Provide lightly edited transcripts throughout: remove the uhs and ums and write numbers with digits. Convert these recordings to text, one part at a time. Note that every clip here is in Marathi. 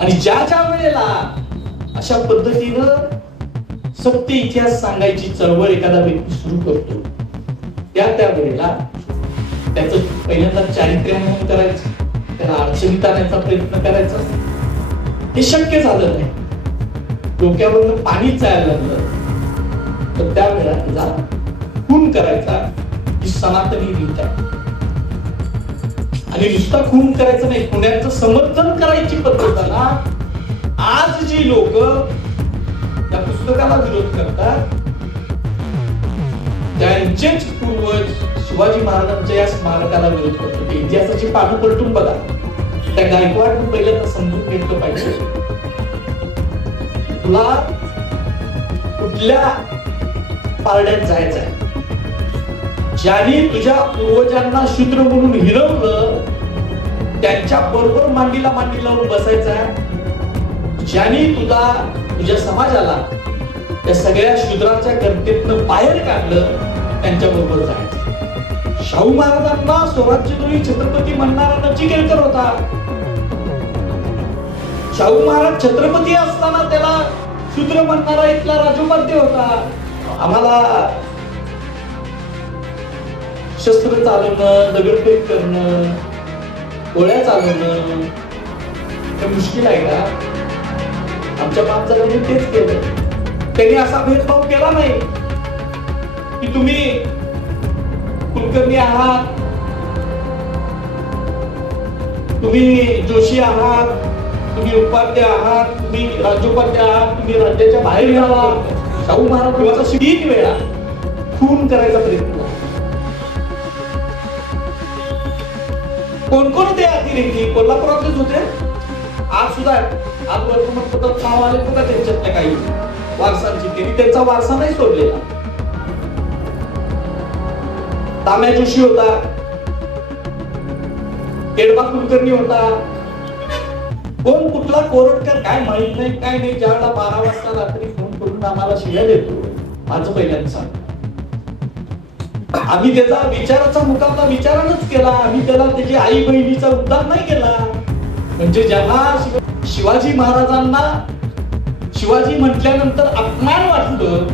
आणि ज्या वेळेला अशा पद्धतीनं सत्य इतिहास सांगायची चळवळ एखादा व्यक्ती सुरू करतो, त्या वेळेला त्याचं पहिल्यांदा चारित्र्यहनन करायचं, त्याला अडचणीत आणण्याचा प्रयत्न करायचा. हे शक्य झालं नाही. डोक्यावरनं पाणीच जायला लागलं तर त्यावेळेला तिला खून करायचा ही सनातनी रीत आहे. आणि नुसता खून करायचं नाही, खुन्याचं समर्थन करायची पद्धत आहे ना. आज जी लोक या पुस्तकाला विरोध करतात त्यांचेच पूर्वज शिवाजी महाराजांच्या या स्मारकाला विरोध करतात. इतिहासाची पानं पलटून बघा. त्या गायकवाड पहिल्यांदा समजून घेतलं पाहिजे, तुला कुठल्या पारड्यात जायचं आहे. ज्यांनी तुझ्या पूर्वजांना शूद्र म्हणून हिरवलं त्यांच्या बरोबर मांडीला मांडी लावून बसायचं आहे. ज्यांनी तुझ्या समाजाला त्या सगळ्या शूद्राच्या गर्तेतनं बाहेर काढलं त्यांच्या बरोबर जायचं. शाहू महाराजांना स्वराज्यद्रोही छत्रपती म्हणणारा नचिकेळकर होता. शाहू महाराज छत्रपती असताना त्याला शूद्र म्हणणारा इथला राजोपाध्ये होता. आम्हाला शस्त्र चालवणं, दगडफेक करणं, गोळ्या चालवणं हे मुश्किल आहे का? आमच्या माणसाने तेच केलं. त्यांनी असा भेदभाव केला नाही की तुम्ही कुलकर्णी आहात, तुम्ही जोशी आहात, तुम्ही उपाध्याय आहात, तुम्ही राज्योपाध्याय आहात, तुम्ही राज्याच्या बाहेर घ्यावा. शाहू महाराज 3 वेळा खून करायचा प्रयत्न. कोण होते अतिरेकी? कोल्हापुरातलेच होते. आज सुद्धा आज वर्तमानपत्रात नाव आले बघा त्यांच्यातल्या काही वारसांची. त्यांनी त्यांचा वारसा नाही सोडलेला. ताम्या जोशी होता, केडबा कुलकर्णी होता, कोण कुठला कोरटकर काय माहित नाही, काय नाही. ज्यावेळेला 12 वाजता रात्री फोन करून आम्हाला शिव्या देतो, माझं पहिल्यांदा सांग. आम्ही त्याचा विचाराचा मुकाबला विचारानच केला. आम्ही त्याला त्याची आई बहिणीचा उद्धार नाही केला. म्हणजे जेव्हा शिवाजी महाराजांना शिवाजी म्हटल्यानंतर अपमान वाटलं,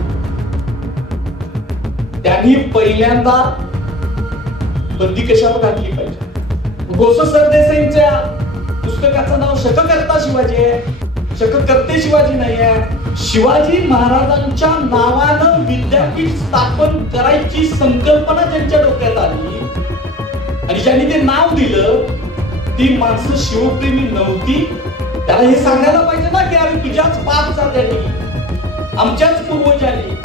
त्यांनी पहिल्यांदा बंदी कशावर घातली पाहिजे. गोस सरदेसाईंच्या पुस्तकाचं नाव शककर्ता शिवाजी आहे, शककर्ते शिवाजी नाही आहे. शिवाजी महाराजांच्या नावानं विद्यापीठ स्थापन करायची संकल्पना ज्यांच्या डोक्यात आली आणि ज्यांनी ते नाव दिलं ती माणसं शिवप्रेमी नव्हती. त्याला हे सांगायला पाहिजे ना की अरे तुझ्याच बाप जात्यांनी, आमच्याच पूर्वजांनी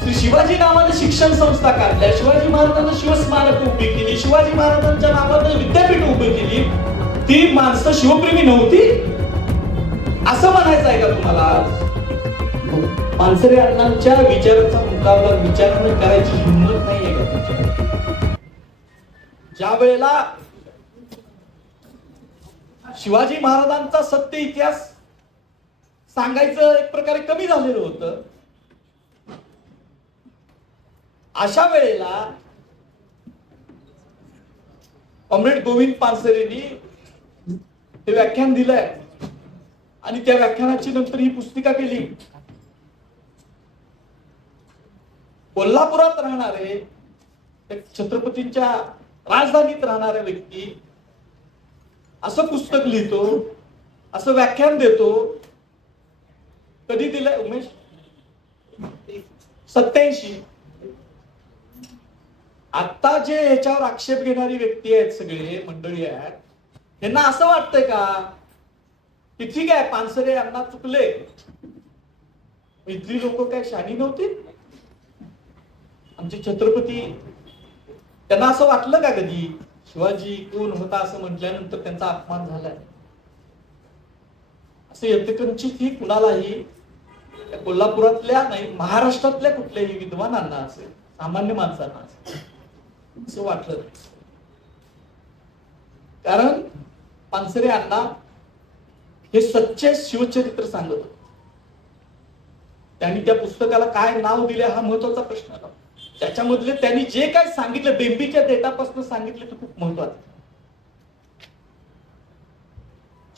श्री शिवाजी नावानं शिक्षण संस्था काढल्या, शिवाजी महाराजांना शिवस्मारक उभी केली, शिवाजी महाराजांच्या नावानं विद्यापीठ उभी केली. ती माणसं शिवप्रेमी नव्हती असं म्हणायचं आहे का तुम्हाला? पानसरे अण्णांच्या विचाराचा मुकाबला विचारानं करायची हिंमत नाहीये का तुमच्या? ज्या वेळेला शिवाजी महाराजांचा सत्य इतिहास सांगायचं एक प्रकारे कमी झालेलं होतं, अशा वेळेला कॉम्रेड गोविंद पानसरेंनी हे व्याख्यान दिलंय आणि त्या व्याख्यानाची नंतर ही पुस्तिका केली. कोल्हापुरात राहणारे छत्रपतींच्या राजधानीत राहणारे व्यक्ती असं पुस्तक लिहितो, असं व्याख्यान देतो. कधी दिलंय उमेश? 87. आता जे ह्याच्यावर आक्षेप घेणारी व्यक्ती आहेत, सगळे मंडळी आहेत, यांना असं वाटतंय का की ठीक आहे पानसरे यांना चुकले, इथली लोक काय शहाणी नव्हती? आमचे छत्रपती, त्यांना असं वाटलं का कधी शिवाजी कोण होता असं म्हटल्यानंतर त्यांचा अपमान झालाय? असं यथकंचित ही कुणालाही कोल्हापुरातल्या नाही महाराष्ट्रातल्या कुठल्याही विद्वानांना असेल, सामान्य माणसांना असेल असं वाटलं. कारण पानसरे अण्णा हे सच्चे शिवचरित्र सांगत होते. त्यांनी त्या पुस्तकाला काय नाव दिले हा महत्वाचा प्रश्न होता. त्याच्यामधले त्यांनी जे काय सांगितलं, बेंबीच्या डेटापासून सांगितलं ते खूप महत्वाचं.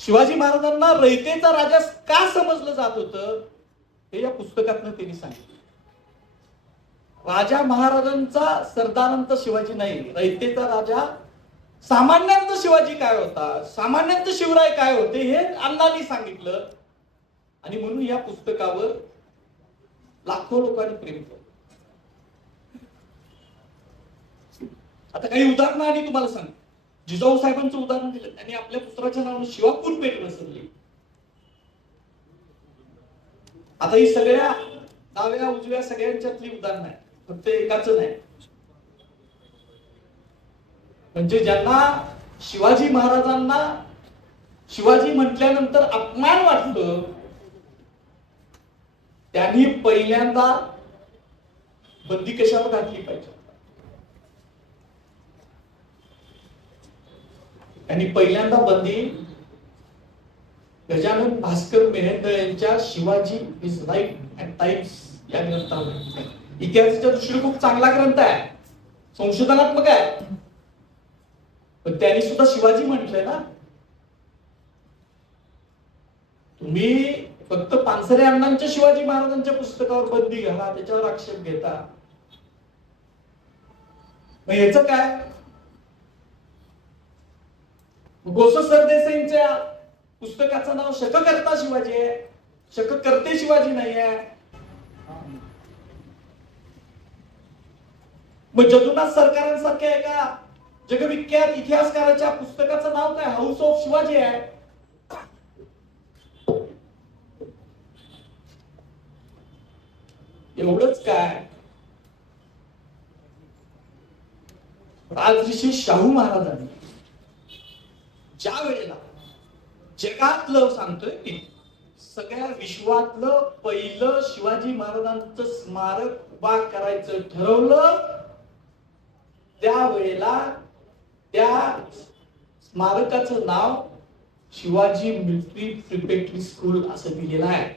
शिवाजी महाराजांना रयतेचा राजा का समजलं जात होतं हे या पुस्तकातनं त्यांनी सांगितलं. राजा महाराजांचा सरदारांचा शिवाजी नाही, रयतेचा राजा, सामान्यांचा शिवाजी काय होता, सामान्यांचे शिवराय काय होते हे अण्णांनी सांगितलं. आणि म्हणून या पुस्तकावर लाखो लोकांनी प्रेम केलं. आता काही उदाहरणं आणि तुम्हाला सांग. जिजाऊ साहेबांचं उदाहरण दिलं, त्यांनी आपल्या पुत्राच्या नावाने शिवापूर पेठ बसवली. आता ही सगळ्या डाव्या उजव्या सगळ्यांच्यातली उदाहरणं आहे, फक्त एकाच नाही. म्हणजे ज्यांना शिवाजी महाराजांना शिवाजी म्हटल्यानंतर अपमान वाटतो त्यांनी पहिल्यांदा बंदी कशावर घातली पाहिजे. त्यांनी पहिल्यांदा बंदी गजानन भास्कर मेहेंदळ यांच्या Shivaji is life and times या ग्रंथावर. इतिहासाच्या दृष्टीने खूप चांगला ग्रंथ आहे, संशोधनात्मक आहे, पण त्यांनी सुद्धा शिवाजी म्हटलंय ना. तुम्ही फक्त पानसरे अण्णांच्या शिवाजी महाराजांच्या पुस्तकावर बंदी घाला, त्याच्यावर आक्षेप घेता, मग याचं काय. गोस सरदेसाईंच्या पुस्तकाचं नाव शककर्ता शिवाजी आहे, शककर्ते शिवाजी नाही आहे. मग जदुनाथ सरकारांसारख्या एका जगविख्यात इतिहासकाराच्या पुस्तकाचं नाव काय, हाऊस ऑफ शिवाजी आहे. एवढंच काय, राजऋषी शाहू महाराजांनी ज्या वेळेला जगातलं सांगतोय की सगळ्या विश्वातलं पहिलं शिवाजी महाराजांचं स्मारक उभा करायचं ठरवलं, त्यावेळेला त्या स्मारकाचं नाव शिवाजी मिलिटरी प्रिपरेटरी स्कूल असं दिलेलं आहे.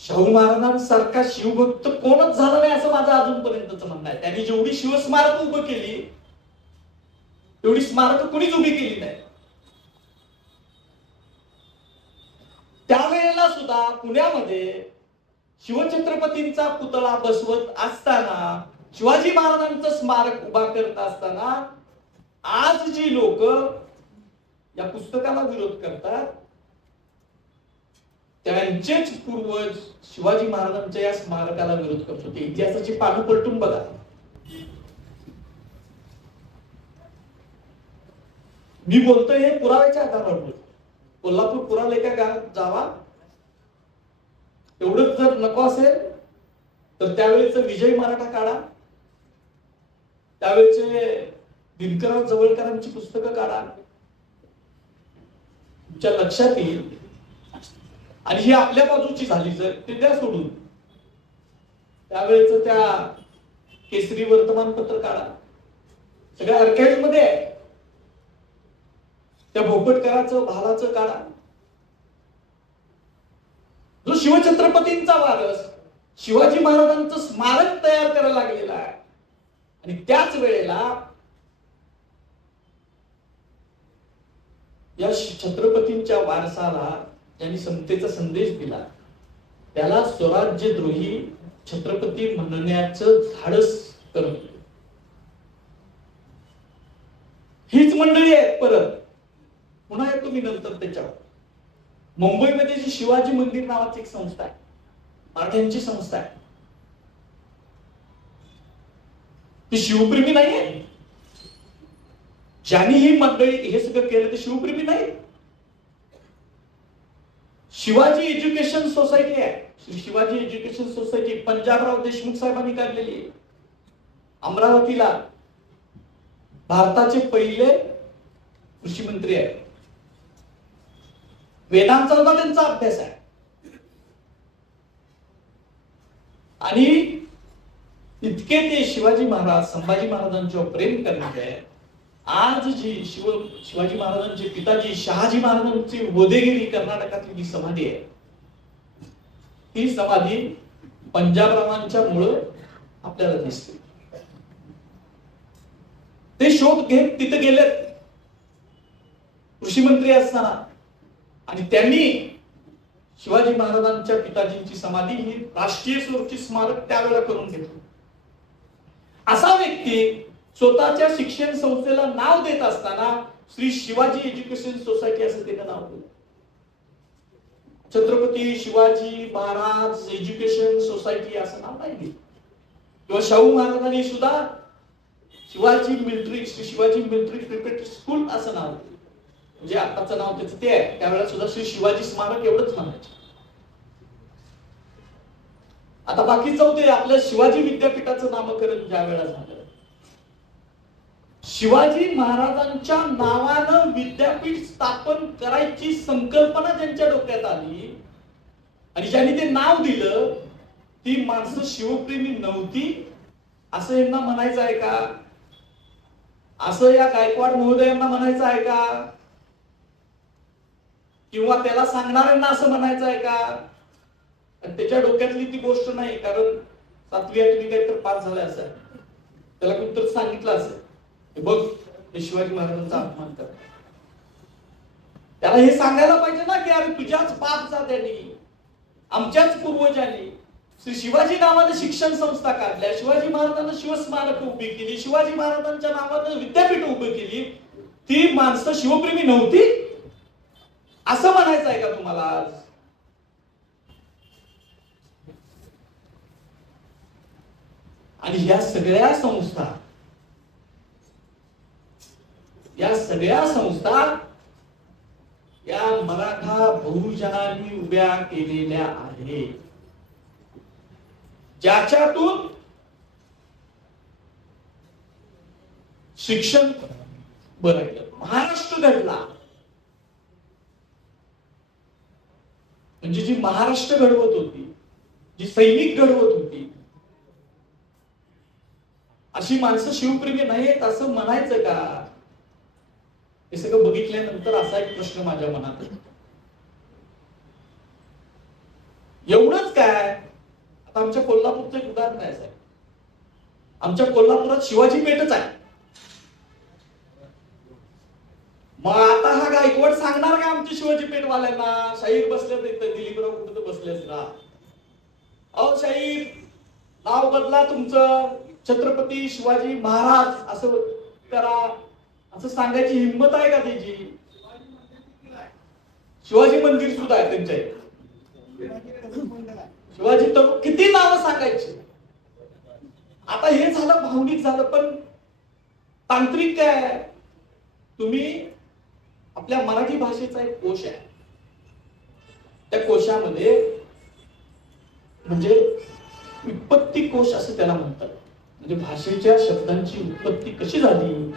शाहू महाराजांसारखा शिवभक्त कोणच झाला नाही असं माझं अजूनपर्यंतच म्हणणं आहे. त्यांनी जेवढी शिवस्मारक उभं केली तेवढी स्मारक कुणीच उभी केली नाही. त्यावेळेला सुद्धा पुण्यामध्ये शिवछत्रपतींचा पुतळा बसवत असताना, शिवाजी महाराजांचं स्मारक उभा करत असताना आज जी लोक या पुस्तकाला विरोध करतात त्यांचेच पूर्वज शिवाजी महाराजांच्या या स्मारकाला विरोध करत होते. इतिहासाची पानं पलटून बघा. मी बोलतोय हे पुराव्याच्या आधारावर बोलतो. कोल्हापूर पुरालेखा गावात जावा, एवढंच जर नको असेल तर त्यावेळेच विजय मराठा काढा, त्यावेळेचे दिनकरराव जवळकरांची पुस्तकं काढा, तुमच्या लक्षात येईल. आणि ही आपल्या बाजूची झाली जर ते द्या सोडून, त्यावेळेच त्या केसरी वर्तमानपत्र काढा, सगळ्या आर्काइव्ह मध्ये आहे. त्या भोपटकरांचं भालाचं काढा. जो शिवछत्रपतींचा वारस शिवाजी महाराजांचं स्मारक तयार करायला लागलेला आहे आणि त्याच वेळेला या छत्रपतींच्या वारसाला ज्यांनी समतेचा संदेश दिला त्याला स्वराज्यद्रोही छत्रपती म्हणण्याचं धाडस करतो. हीच मंडळी आहेत. परत पुन्हा येतो मी नंतर त्याच्यावर. मुंबईमध्ये जी शिवाजी मंदिर नावाची एक संस्था आहे, मराठ्यांची संस्था आहे, ती शिवप्रेमी नाहीये. ज्यांनी ही मंडळी हे सगळं केलं ते शिवप्रेमी नाही. शिवाजी एज्युकेशन सोसायटी आहे, शिवाजी एज्युकेशन सोसायटी पंजाबराव देशमुख साहेबांनी काढलेली आहे. अमरावतीला भारताचे पहिले कृषी मंत्री आहेत. वेदांचा सुद्धा त्यांचा अभ्यास आहे. आणि इतके ते शिवाजी महाराज संभाजी महाराजांच्यावर प्रेम करणारे आहेत. आज जी शिवाजी महाराजांचे पिताजी शहाजी महाराजांची वधेगिरी कर्नाटकातली जी समाधी आहे ती समाधी पंजाबरावांच्या मुळे आपल्याला दिसते. ते शोध घेत तिथे गेलेत. कृषी मंत्री असताना, आणि त्यांनी शिवाजी महाराजांच्या पिताजींची समाधी ही राष्ट्रीय स्वरूपी स्मारक त्यावेळेला करून घेतलं. असा व्यक्ती स्वतःच्या शिक्षण संस्थेला नाव देत असताना श्री शिवाजी एज्युकेशन सोसायटी असं त्यानं नाव दिलं. छत्रपती शिवाजी महाराज एज्युकेशन सोसायटी असं नाव नाही दिलं. किंवा शाहू महाराजांनी सुद्धा शिवाजी मिलिटरी प्रिपरेटरी स्कूल असं नाव दिलं. म्हणजे आताचं नाव त्याचं ते आहे, त्यावेळेला सुद्धा श्री शिवाजी स्मारक एवढंच म्हणायचं. आता बाकी जाऊ दे, आपल्या शिवाजी विद्यापीठाचं नामकरण ज्या वेळेला झालं, शिवाजी महाराजांच्या नावानं विद्यापीठ स्थापन करायची संकल्पना ज्यांच्या डोक्यात आली आणि ज्यांनी ते नाव दिलं, ती माणसं शिवप्रेमी नव्हती असं यांना म्हणायचं आहे का? असं या गायकवाड महोदयांना म्हणायचं आहे का? किंवा त्याला सांगणाऱ्यांना असं म्हणायचं आहे का? त्याच्या डोक्यातली ती गोष्ट नाही, कारण 7वी 8वी काहीतरी पास झालाय असं त्याला कुठं सांगितलं असेल, बघ हे शिवाजी महाराजांचा अपमान कर. त्याला हे सांगायला पाहिजे ना की अरे तुझ्याच बाप जात्यांनी, आमच्याच पूर्वजांनी श्री शिवाजी नावाने शिक्षण संस्था काढल्या, शिवाजी महाराजांना शिवस्मारक उभी केली, शिवाजी महाराजांच्या नावाने विद्यापीठ उभी केली. ती माणसं शिवप्रेमी नव्हती असं म्हणायचं आहे का तुम्हाला आज? आणि या सगळ्या संस्था या मराठा बहुजनांनी उभ्या केलेल्या आहेत, ज्याच्यातून शिक्षण बरं महाराष्ट्र घडला. म्हणजे जी महाराष्ट्र घडवत होती, जी सैनिक घडवत होती, अशी माणसं शिवप्रेमी नाहीत असं म्हणायचं का? हे सगळं बघितल्यानंतर असा एक प्रश्न माझ्या मनात आहे. एवढंच काय, आता आमच्या कोल्हापूरचं एक उदाहरण आहे साहेब. आमच्या कोल्हापुरात शिवाजी पेठच आहे. मग आता हा गायकवाड सांगणार का आमच्या शिवाजी पेठवाल्यांना? शाहीर बसले दिलीपराव कुठं बसलेच ना, अहो शाहीर नाव बदला तुमचं, छत्रपती शिवाजी महाराज असं करा, असं सांगायची हिंमत आहे का त्याची? शिवाजी मंदिर सुद्धा आहे त्यांच्या, शिवाजी तर किती नावं सांगायची. आता हे झालं भावनिक झालं, पण तांत्रिक काय? तुम्ही आपल्या मराठी भाषेचा एक कोश आहे, त्या कोशामध्ये म्हणजे उत्पत्ती कोश असं त्याला म्हणतात. म्हणजे भाषेच्या शब्दांची उत्पत्ती कशी झाली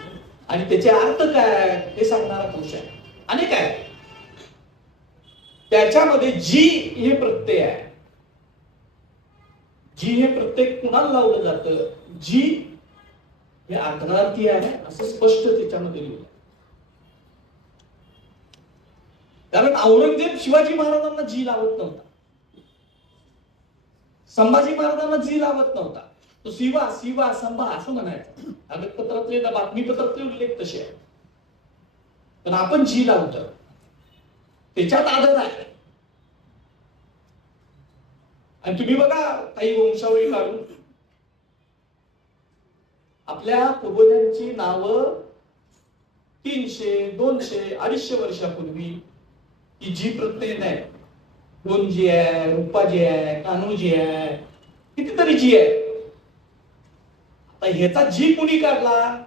आणि त्याचे अर्थ काय हे सांगणारा कोश आहे. आणि काय त्याच्यामध्ये जी हे प्रत्यय आहे, जी हे प्रत्यय कुणाला लावलं जातं? जी हे आदरार्थी आहे असं स्पष्ट त्याच्यामध्ये लिहिलं. कारण औरंगजेब शिवाजी महाराजांना जी लावत नव्हता, संभाजी महाराजांना जी लावत नव्हता. तो शिवा शिवा संभा असं म्हणायचं. कागदपत्रातले बातमीपत्रातले उल्लेख तसे आहे, पण आपण जी लावतो त्याच्यात आदर आहे. आणि तुम्ही बघा काही वंशावळी काढून आपल्या पूर्वजांची नावं 300, 200, 250 वर्षापूर्वी ही जी प्रत्यय नाही, गोंजी आहे, रूपाजी आहे, कान्होजी आहे, कितीतरी जी आहे. आता ह्याचा जी कुणी काढला?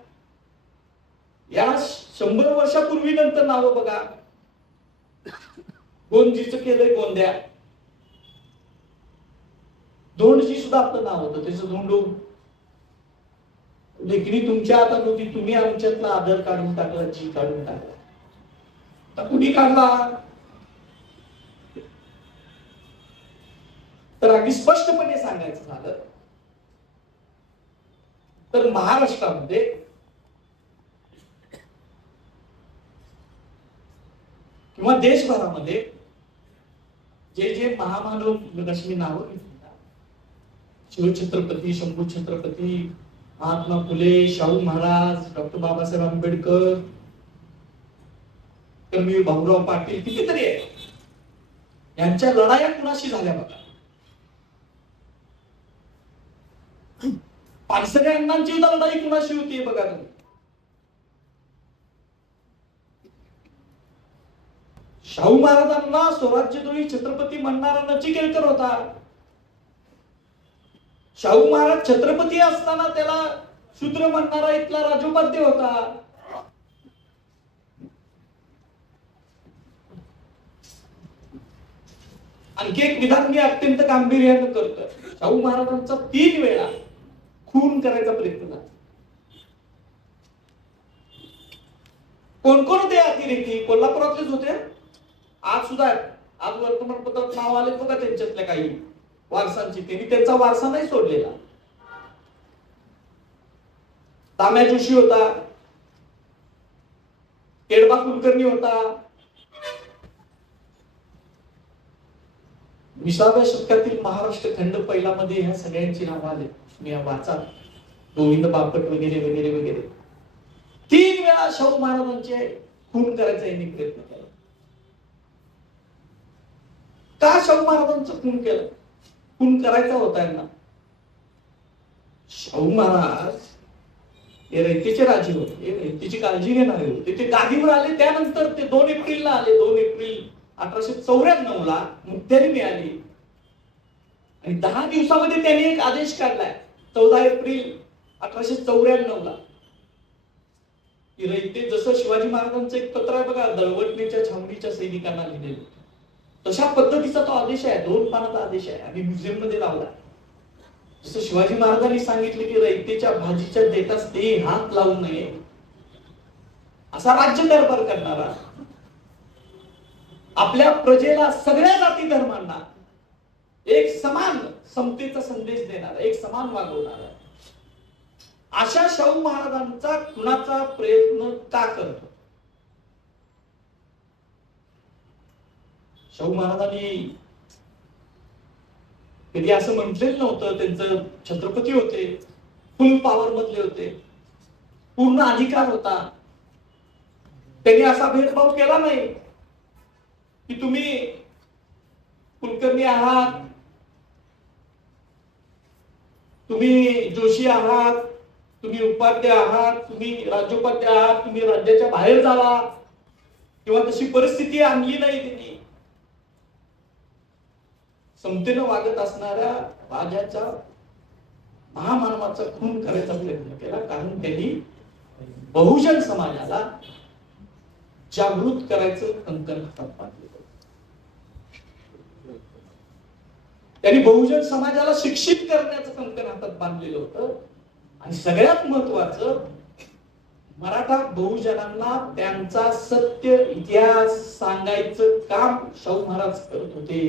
या 100 वर्षापूर्वी नंतर नाव बघा. गोंजीचं केलंय गोंद्या, धोंडजी सुद्धा आपलं नाव होतं, त्याचं धोंडू. लेखणी तुमच्या हातात होती, तुम्ही आमच्यातला आदर काढून टाकला, जी काढून टाकला. आता कुणी काढला? तर अगदी स्पष्टपणे सांगायचं झालं तर महाराष्ट्रामध्ये किंवा देशभरामध्ये जे जे महामानव लक्ष्मी नावं घेतली, शिवछत्रपती, शंभू छत्रपती, महात्मा फुले, शाहू महाराज, डॉक्टर बाबासाहेब आंबेडकर, कर्मवीर भाऊराव पाटील कितीतरी आहे, यांच्या लढाया कुणाशी झाल्या बघा. पानसरे अण्णांची लढाई कुणाशी होती बघा तुम्ही. शाहू महाराजांना स्वराज्यद्रोही छत्रपती म्हणणारा नचिकेळकर होता. शाहू महाराज छत्रपती असताना त्याला शूद्र म्हणणारा इथला राजोपाध्ये होता. आणखी एक विधान मी अत्यंत गांभीर्याने करतोय. शाहू महाराजांचा 3 वेळा खून करायचा प्रयत्न झाला. कोण कोण होते अतिरेकी? कोल्हापुरातलेच होते. आज सुद्धा आज वर्तमानपत्रात नाव आले बघा त्यांच्यातल्या काही वारसांची. त्यांनी त्यांचा वारसा नाही सोडलेला. ताम्या जोशी होता, केडबा कुलकर्णी होता. 20व्या शतकातील महाराष्ट्र खंड पहिला मध्ये ह्या सगळ्यांची नावं आले. तुम्ही वाचा, गोविंद बापट वगैरे वगैरे वगैरे. 3 वेळा शाहू महाराजांचे खून करायचा यांनी प्रयत्न केला. का शाहू महाराजांचं खून केलं? खून करायचा होता यांना. शाहू महाराज हे रयतेचे राजे होते, रयतेची काळजी घेणारे होते. ते गादीवर आले त्यानंतर ते 2 एप्रिलला आले. 2 एप्रिल 1894 ला मुक्त्यारी मिळाली आणि 10 दिवसामध्ये त्यांनी एक आदेश काढलाय 14 एप्रिल 1894 ला. रयते जसं शिवाजी महाराजांचं एक पत्र आहे बघा, दळवटणीच्या छावणीच्या सैनिकांना लिहिलेलं, तशा पद्धतीचा तो आदेश आहे. 2 पानाचा आदेश आहे आणि म्युझियम मध्ये लावला. जसं शिवाजी महाराजांनी सांगितले की रयतेच्या भाजीच्या देठास ते हात लावू नये, असा राज्य कारभार करणारा, आपल्या प्रजेला सगळ्या जाती धर्मांना एक समान समतेचा संदेश देणारा, एक समान वागवणारा अशा शाहू महाराजांचा खुनाचा प्रयत्न का करतो? शाहू महाराजांनी कधी असं म्हटलेच नव्हतं. त्यांचं छत्रपती होते, फुल पॉवर मधले होते, पूर्ण अधिकार होता. त्यांनी असा भेदभाव केला नाही की तुम्ही कुलकर्णी आहात, तुम्ही जोशी आहात, तुम्ही उपाध्याय आहात, तुम्ही राज्योपाध्याय आहात, तुम्ही राज्याच्या बाहेर जावा, किंवा तशी परिस्थिती आणली नाही. त्यांनी समतेनं वागत असणाऱ्या राजाच्या महामानवाचा खून करायचा प्रयत्न केला. कारण त्यांनी बहुजन समाजाला जागृत करायचं कंकण हातात बांधलं. त्यांनी बहुजन समाजाला शिक्षित करण्याचं कंकण हातात बांधलेलं होतं. आणि सगळ्यात महत्वाचं, मराठा बहुजनांना त्यांचा सत्य इतिहास सांगायचं काम शाहू महाराज करत होते.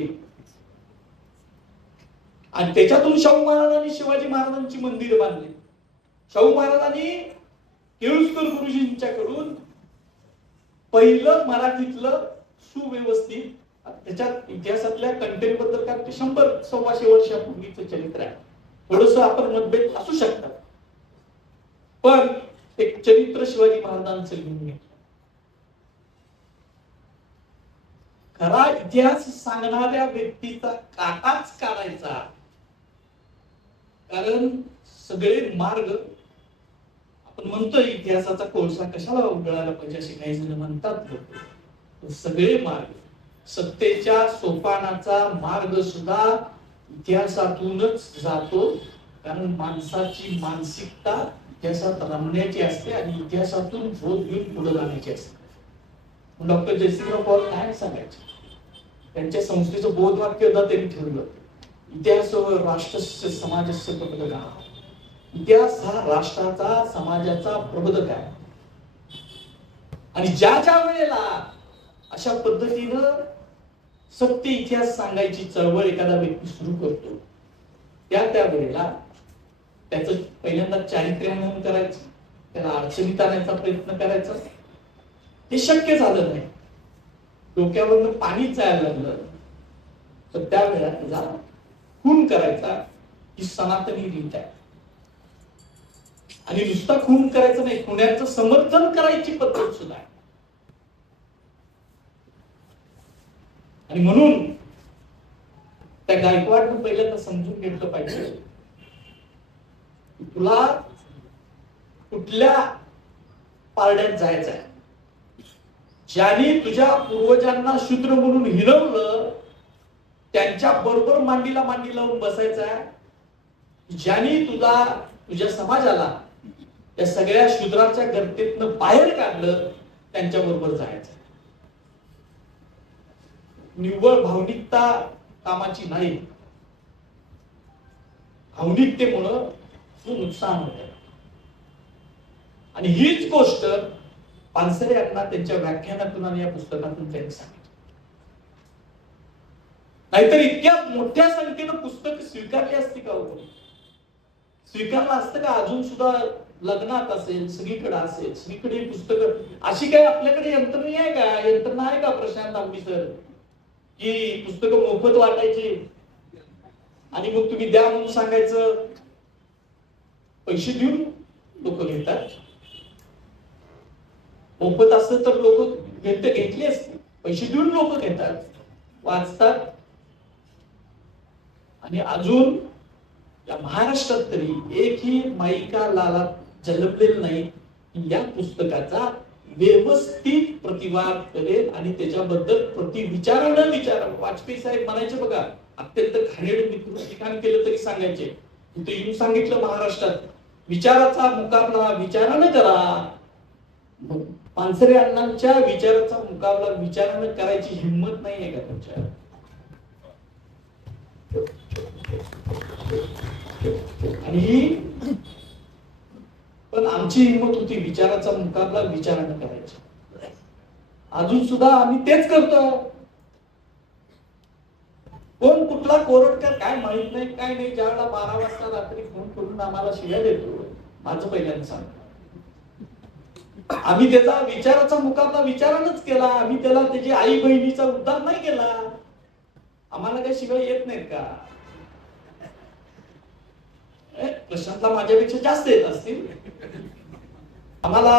आणि त्याच्यातून शाहू महाराजांनी शिवाजी महाराजांची मंदिर बांधली. शाहू महाराजांनी केळुसकर गुरुजींच्याकडून पहिलं मराठीतलं सुव्यवस्थित, त्याच्यात इतिहासातल्या कंटेंट बद्दल काय 100-125 वर्षापूर्वीचं चरित्र आहे. थोडस आपण मतभेद असू शकतात, पण एक चरित्र शिवाजी महाराजांचं लिहून घ्या. खरा इतिहास सांगणाऱ्या व्यक्तीचा काटाच काढायचा. कारण सगळे मार्ग, आपण म्हणतो इतिहासाचा कोळसा कशाला उघडायला पाहिजे असे काही जण म्हणतात, सगळे मार्ग, सत्तेच्या सोपानाचा मार्ग सुद्धा इतिहासातूनच जातो. कारण माणसाची मानसिकता इतिहासात रमण्याची असते आणि इतिहासातून बोध घेऊन पुढे जाण्याची असते. डॉक्टर जयसिंगराव पवार काय सांगायचे? त्यांच्या संस्थेचं बोधवाक्य त्यांनी ठेवलं, इतिहास राष्ट्रस्य समाजस्य प्रबोधक. इतिहास हा राष्ट्राचा समाजाचा प्रबोधक आहे. आणि ज्या ज्या वेळेला अशा पद्धतीनं सत्य इतिहास सांगायची चळवळ एखादा व्यक्ती सुरू करतो, त्या वेळेला त्याचं पहिल्यांदा चारित्र्यहनन करायचं, त्याला अडचणीत आणण्याचा प्रयत्न करायचा. हे शक्य झालं नाही. डोक्यावरनं पाणीच जायला लागलं तर त्यावेळेला त्याचा खून करायचा ही सनातनी रीत आहे. आणि नुसता खून करायचं नाही, खुन्याचं समर्थन करायची पद्धत सुद्धा आहे. आणि म्हणून त्या गायकवाडनं पहिल्यांदा समजून घेतलं पाहिजे, तुला कुठल्या पारड्यात जायचं आहे. ज्यांनी तुझ्या पूर्वजांना शूद्र म्हणून हिरवलं त्यांच्या बरोबर मांडीला मांडी लावून बसायचं आहे. ज्यांनी तुझ्या समाजाला त्या सगळ्या शूद्राच्या गर्तेतनं बाहेर काढलं त्यांच्या बरोबर जायचं. निव्वळ भावनिकता कामाची नाही. भावनिकतेमुळं नुकसान होतं. आणि हीच गोष्ट पानसरे यांना त्यांच्या व्याख्यानातून आणि या पुस्तकातून त्यांनी सांगितलं. नाहीतर इतक्या मोठ्या संख्येनं पुस्तक स्वीकारली असती का हो? स्वीकारलं असतं का? अजून सुद्धा लग्नात असेल, सगळीकडे असेल, सगळीकडे पुस्तकं. अशी काय आपल्याकडे यंत्रणा आहे का? यंत्रणा आहे का प्रशांत आंबी सर, की पुस्तकं मोफत वाटायची आणि मग तुम्ही द्या म्हणून सांगायचं? पैसे देऊन लोक घेतात. मोफत असतं तर लोक घेतली असते. पैसे देऊन लोक घेतात, वाचतात. आणि अजून या महाराष्ट्रात तरी एकही माईका लाला जन्मलेला नाही या पुस्तकाचा व्यवस्थित प्रतिवाद करेल आणि त्याच्याबद्दल प्रतिविचारानं विचारावं. वाजपेयी साहेब म्हणायचे बघा, अत्यंत घाणेरडं मित्र ठिकाण केलं तरी सांगायचे. तिथे येऊन सांगितलं महाराष्ट्रात विचाराचा मुकाबला विचारानं करा. पानसरे अण्णांच्या विचाराचा मुकाबला विचारानं करायची हिंमत नाहीये का तुमच्या? आणि पण आमची हिंमत होती विचाराचा मुकाबला विचारानं करायचा. अजून सुद्धा आम्ही तेच करतो. कोण कुठला कोरटकर काय माहित नाही, काय नाही. ज्यावेळेला 12 वाजता रात्री फोन करून आम्हाला शिव्या देतो, माझं पहिल्यांदा सांग, आम्ही त्याचा विचाराचा मुकाबला विचारानंच केला. आम्ही त्याला त्याची आई बहिणीचा उद्धार नाही केला. आम्हाला काही शिव्या येत नाहीत का? प्रशांतला माझ्यापेक्षा जास्त येत असतील. आम्हाला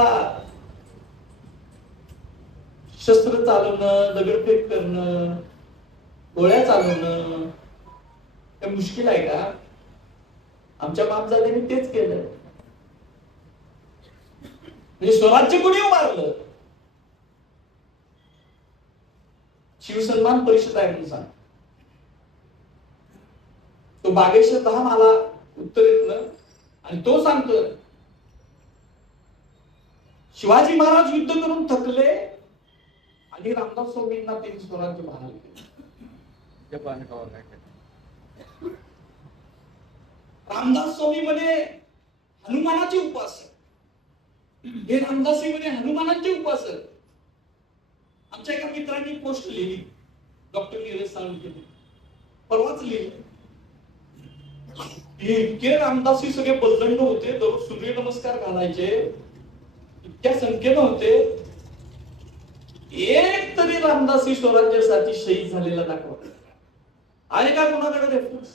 शस्त्र चालवणं, दगडफेक करणं, गोळ्या चालवणं काय मुश्किल आहे का? आमच्या बापजाद्यांनी तेच केलं. म्हणजे स्वराज्य कोणी उभारलं? शिवसन्मान परिषद आहे म्हणून सांग. तो बागेश्वर धाम आला उत्तरेतनं आणि तो सांगतो शिवाजी महाराज युद्ध करून थकले आणि रामदास स्वामींना त्यांनी स्वराज्य बहाल केलं. रामदास स्वामी म्हणे हनुमानाचे उपासक, हे रामदासी म्हणे हनुमानाचे उपासक. आमच्या एका मित्रांनी पोस्ट लिहिली, डॉक्टर नीरज साळुंखे, परवाच लिहिली. इतके रामदासी सगळे बलदंड होते, दररोज सूर्य नमस्कार घालायचे, इतक्या संख्येनं होते. एक तरी रामदासी स्वराज्यासाठी शहीद झालेला दाखवा आहे का कोणाकडे रेफरन्स?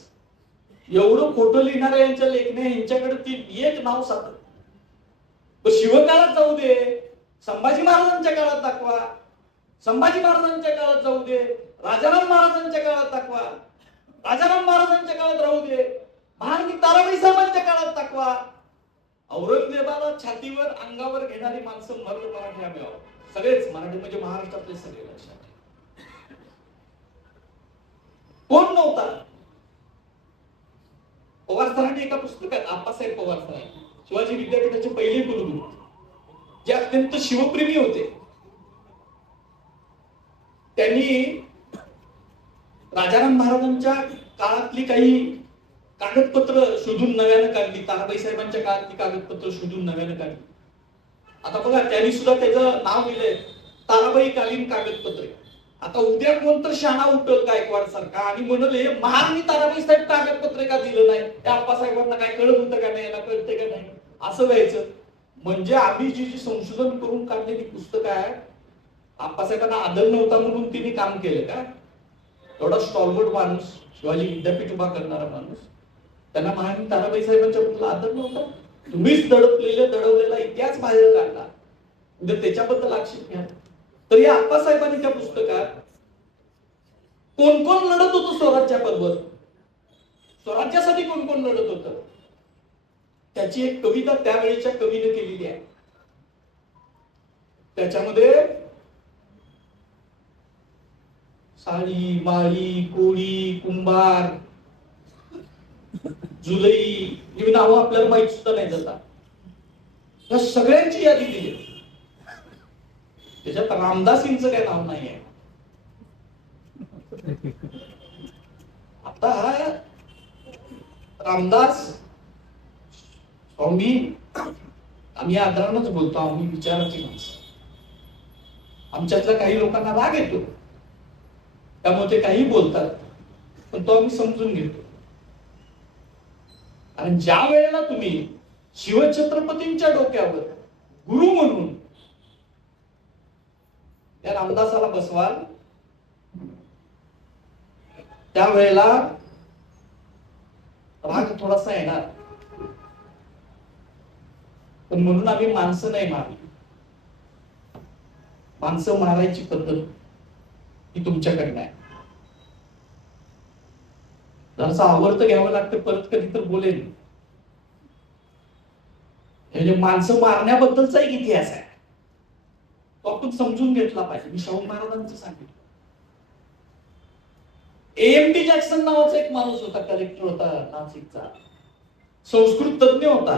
एवढं खोटं लिहिणाऱ्या यांच्या लेखण्या यांच्याकडे ती एक नाव सापडत. शिवकाळात जाऊ दे, संभाजी महाराजांच्या काळात दाखवा, संभाजी महाराजांच्या काळात जाऊ दे, राजाराम महाराजांच्या काळात दाखवा, राजाराम महाराजांच्या काळात राहू दे, महाराणी ताराबाई साहेबांच्या काळात दाखवा. औरंगजेबाला छातीवर अंगावर घेणारी माणसं मर्द मराठी आम्ही आहोत. सगळेच मराठी म्हणजे महाराष्ट्रातले सगळे. लक्षात कोण नव्हता? पवार सरांनी एका पुस्तकात, आप्पासाहेब पवार सरांनी, शिवाजी विद्यापीठाचे पहिले गुरु, जे अत्यंत शिवप्रेमी होते, त्यांनी राजाराम महाराजांच्या काळातली काही कागदपत्र शोधून नव्यानं काढली, ताराबाई साहेबांच्या काळातली कागदपत्र शोधून नव्यानं काढली. आता बघा, त्यांनी सुद्धा त्याचं नाव दिलंय ताराबाई कालीन कागदपत्रे. आता उद्या कोण तर शाणा उठल गायकवाड सारखा आणि म्हणले महाराणी ताराबाई साहेब कागदपत्रे का दिलं नाही, त्या आप्पासाहेबांना काय कळत होतं का नाही, याला कळते का नाही, असं व्हायचं. म्हणजे आम्ही जी संशोधन करून काढलेली पुस्तकं आहे, आप्पासाहेबांना आदर नव्हता म्हणून तिने काम केलं का? एवढा स्टॉलवर्ड माणूस, शिवाजी विद्यापीठ उभा करणारा माणूस, त्यांना महाराणी ताराबाई साहेबांच्या बद्दल आदर नव्हता? तुम्हीच दडवलेला इतिहास बाहेर काढला, उद्या त्याच्याबद्दल आक्षेप घ्या. तर या आप्पासाहेबांनी त्या पुस्तकात कोण कोण लढत होतं स्वराज्याबरोबर, स्वराज्यासाठी कोण कोण लढत होतं, त्याची एक कविता त्यावेळेच्या कवीने केलेली आहे. त्याच्यामध्ये साळी, माळी, कोळी, कुंभार, जुलई ही नावं आपल्याला माहित सुद्धा नाही जातात, या सगळ्यांची यादी दिली. त्याच्यात रामदासींचं काय नाव नाही आहे. आता हा रामदास स्वामी, आम्ही आदरानच बोलतो, आम्ही विचाराची माणसं. आमच्यातल्या काही लोकांना राग येतो, त्यामुळे ते काही बोलतात, पण तो आम्ही समजून घेतो. आणि ज्या वेळेला तुम्ही शिवछत्रपतींच्या डोक्यावर गुरु म्हणून त्या रामदासाला बसवाल, त्यावेळेला राग थोडासा येणार. पण म्हणून आम्ही माणसं नाही मारली. माणसं मारायची पद्धत ही तुमच्याकडनं आहे. जरासं आवर्त घ्यावं लागतं, परत कधी तर बोलेल. म्हणजे माणसं मारण्याबद्दलचा एक इतिहास आहे, तो आपण समजून घेतला पाहिजे. मी शाहू महाराजांचं सांगितलं. AMT जॅक्सन नावाचा एक माणूस होता, कलेक्टर होता नाशिकचा, संस्कृत तज्ञ होता.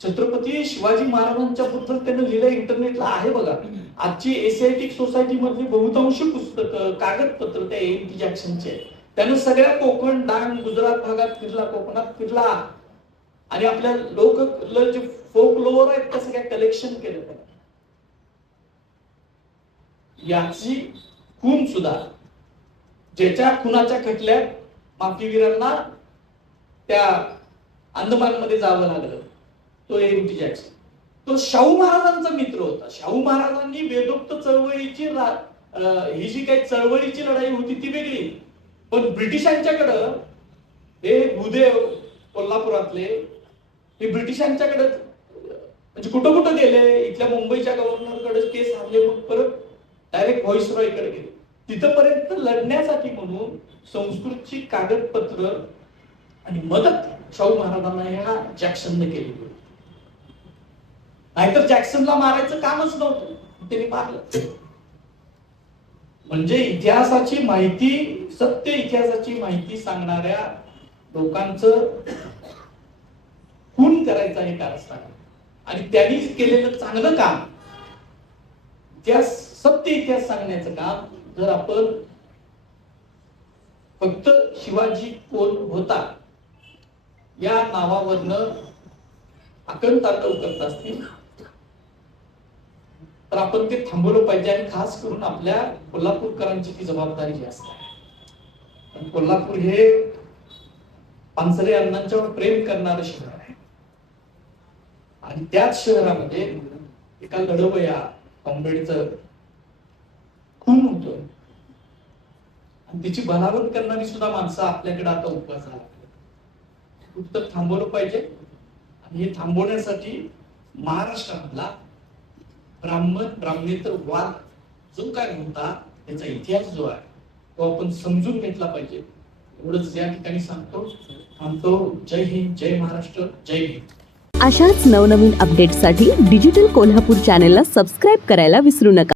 छत्रपती शिवाजी महाराजांच्या बद्दल त्याने लिहिलं, इंटरनेटला आहे बघा. आजची एशियाटिक सोसायटी मधली बहुतांशी पुस्तकं, कागदपत्र त्या AMT जॅक्सनचे. त्यानं सगळ्या कोकण, डांग, गुजरात भागात फिरला, कोकणात फिरला आणि आपल्या जे फोक लोअर आहेत त्या सगळ्या कलेक्शन केलं त्यानं. याची खून सुद्धा, ज्याच्या खुनाच्या खटल्यात माफीवीरांना त्या अंदमान मध्ये जावं लागलं, तो AMT जॅक्सन. तो शाहू महाराजांचा मित्र होता. शाहू महाराजांनी वेदोक्त चळवळीची ही जी काही चळवळीची लढाई होती ती वेगळी, पण ब्रिटिशांच्याकडं हे भूदेव कोल्हापुरातले हे ब्रिटिशांच्याकडे म्हणजे कुठं कुठं गेले. इथल्या मुंबईच्या गव्हर्नरकडे केस हारले, मग परत डायरेक्ट व्हॉइसरॉयकडे गेले. तिथपर्यंत लढण्यासाठी म्हणून संस्कृतची कागदपत्र आणि मदत शाहू महाराजांना ह्या जॅक्सनने केली. नाहीतर जॅक्सनला मारायचं कामच नव्हतं, त्यांनी मारलं. म्हणजे इतिहासाची माहिती, सत्य इतिहासाची माहिती सांगणाऱ्या लोकांचं खून करायचा हे कारस्थान. आणि त्यांनी केलेलं चांगलं काम, इतिहास, सत्य इतिहास सांगण्याचं काम, जर आपण फक्त शिवाजी कोण होता या नावावरनं आकंतांडव करत असतील तर आपण ते थांबवलं पाहिजे. आणि खास करून आपल्या कोल्हापूरकरांची ती जबाबदारी जास्त आहे. कोल्हापूर हे पानसरे अण्णांच्यावर प्रेम करणारं शहर आहे. आणि त्याच शहरामध्ये एका लढवया कॉम्रेडचं खून होतं आणि तिची बनावट करणारी सुद्धा माणसं आपल्याकडे आता उपवास झाला. कुठं थांबवलं पाहिजे. आणि हे थांबवण्यासाठी महाराष्ट्रामधला ब्राह्मणेतर वाद जो काय होता, त्याचा इतिहास जो आहे तो आपण समजून घेतला पाहिजे. एवढंच या ठिकाणी सांगतो. जय हिंद, जय महाराष्ट्र, जय हिंद. अशाच नवनवीन अपडेट्ससाठी डिजिटल कोल्हापूर चॅनेलला सबस्क्राईब करायला विसरू नका.